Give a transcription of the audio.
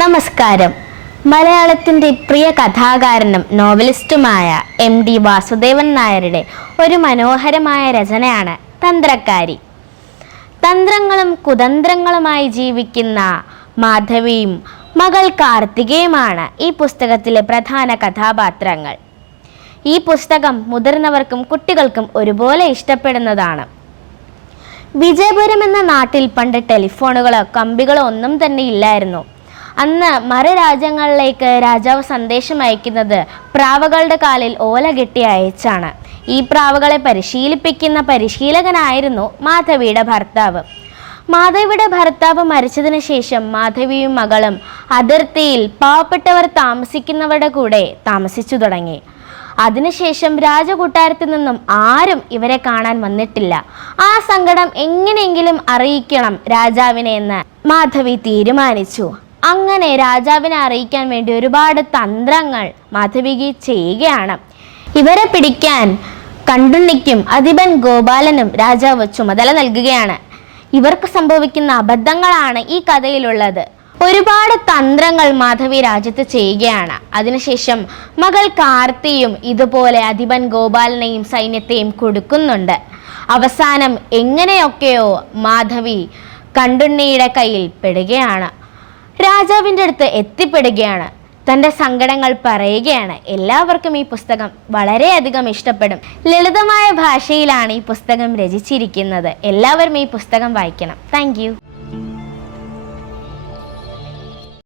നമസ്കാരം. മലയാളത്തിൻ്റെ പ്രിയ കഥാകാരനും നോവലിസ്റ്റുമായ MD വാസുദേവൻ നായരുടെ ഒരു മനോഹരമായ രചനയാണ് തന്ത്രക്കാരി. തന്ത്രങ്ങളും കുതന്ത്രങ്ങളുമായി ജീവിക്കുന്ന മാധവിയും മകൾ കാർത്തികയുമാണ് ഈ പുസ്തകത്തിലെ പ്രധാന കഥാപാത്രങ്ങൾ. ഈ പുസ്തകം മുതിർന്നവർക്കും കുട്ടികൾക്കും ഒരുപോലെ ഇഷ്ടപ്പെടുന്നതാണ്. വിജയപുരം എന്ന നാട്ടിൽ പണ്ട് ടെലിഫോണുകളോ കമ്പികളോ ഒന്നും തന്നെ ഇല്ലായിരുന്നു. അന്ന് മറുരാജ്യങ്ങളിലേക്ക് രാജാവ് സന്ദേശം അയക്കുന്നത് പ്രാവകളുടെ കാലിൽ ഓല കെട്ടി അയച്ചാണ്. ഈ പ്രാവകളെ പരിശീലിപ്പിക്കുന്ന പരിശീലകനായിരുന്നു മാധവിയുടെ ഭർത്താവ്. മാധവിയുടെ ഭർത്താവ് മരിച്ചതിന് ശേഷം മാധവിയും മകളും അതിർത്തിയിൽ പാവപ്പെട്ടവർ താമസിക്കുന്നവരുടെ കൂടെ താമസിച്ചു തുടങ്ങി. അതിനുശേഷം രാജകൊട്ടാരത്തിൽ നിന്നും ആരും ഇവരെ കാണാൻ വന്നിട്ടില്ല. ആ സങ്കടം എങ്ങനെയെങ്കിലും അറിയിക്കണം രാജാവിനെ എന്ന് മാധവി തീരുമാനിച്ചു. അങ്ങനെ രാജാവിനെ അറിയിക്കാൻ വേണ്ടി ഒരുപാട് തന്ത്രങ്ങൾ മാധവി ചെയ്യുകയാണ്. ഇവരെ പിടിക്കാൻ കണ്ടുണ്ണിക്കും അധിപൻ ഗോപാലനും രാജാവ് ചുമതല നൽകുകയാണ്. ഇവർക്ക് സംഭവിക്കുന്ന അബദ്ധങ്ങളാണ് ഈ കഥയിലുള്ളത്. ഒരുപാട് തന്ത്രങ്ങൾ മാധവി രാജ്യത്ത് ചെയ്യുകയാണ്. അതിനുശേഷം മകൾ കാർത്തിയും ഇതുപോലെ അധിപൻ ഗോപാലനെയും സൈന്യത്തെയും കൊടുക്കുന്നുണ്ട്. അവസാനം എങ്ങനെയൊക്കെയോ മാധവി കണ്ടുണ്ണിയുടെ കയ്യിൽ പെടുകയാണ്. രാജാവിൻ്റെ അടുത്ത് എത്തിപ്പെടുകയാണ്. തൻ്റെ സങ്കടങ്ങൾ പറയുകയാണ്. എല്ലാവർക്കും ഈ പുസ്തകം വളരെയധികം ഇഷ്ടപ്പെടും. ലളിതമായ ഭാഷയിലാണ് ഈ പുസ്തകം രചിച്ചിരിക്കുന്നത്. എല്ലാവരും ഈ പുസ്തകം വായിക്കണം. താങ്ക്